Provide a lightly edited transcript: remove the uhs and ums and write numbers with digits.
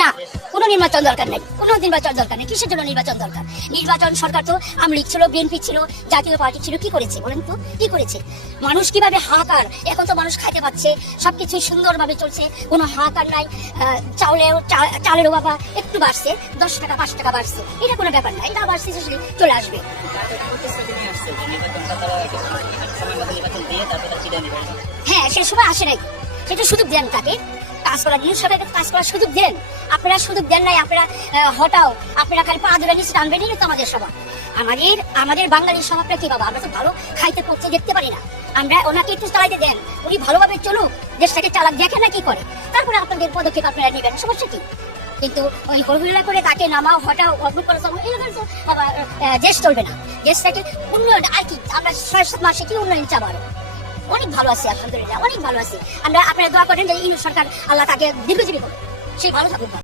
না, কোনো নির্বাচন দরকার নেই, কোনো নির্বাচন দরকার নেই। কিসের জন্য নির্বাচন দরকার? নির্বাচন সরকার তো আওয়ামী লীগ ছিল, বিএনপি ছিল, জাতীয় পার্টি ছিল, কি করেছে বলেন তো? কি করেছে? মানুষ কিভাবে হাহাকার, এখন তো মানুষ খাইতে পাচ্ছে, সবকিছু সুন্দরভাবে চলছে, কোনো হাহাকার নাই। চালেরও বাবা একটু বাড়ছে, 10 টাকা 5 টাকা বাড়ছে, এটা কোনো ব্যাপার না, এটা বাড়ছে চলে আসবে। হ্যাঁ, সে সময় আসে নাই, সেটা সুযোগ দেন তাকে কাজ করার, নিউজ সরকারকে কাজ করার সুযোগ দেন। আপনারা সুযোগ দেন নাই, আপনারা হটাও, আপনারা খালি পা ধরে নিচে টানবেন, এই তো আমাদের স্বভাব। আমাদের বাঙালির স্বভাবটা কি বাবা? আমরা তো ভালো খাইতে পড়তে দেখতে পারি না, আমরা ওনাকে একটু চালাইতে দেন, উনি ভালোভাবে চলুক, দেশটাকে চালাক, দেখেন না কি করে, তারপরে আপনাদের পদক্ষেপ আপনারা নেবেন, সমস্যা কি? কিন্তু ওই হলহুল্লা করে তাকে নামাও, হটাও, অদ্ভুত করে এইভাবে তো বাবা দেশ চলবে না। দেশটাকে উন্নয়ন আর কি, আমরা 6-7 মাসে কি উন্নয়ন চাবো? আরো অনেক ভালো আছে, আলহামদুলিল্লাহ অনেক ভালো আছে আমরা। আপনারা দোয়া করেন যে এই সরকার আল্লাহ তাকে দীর্ঘজীবী করুন, সে ভালো থাকুক।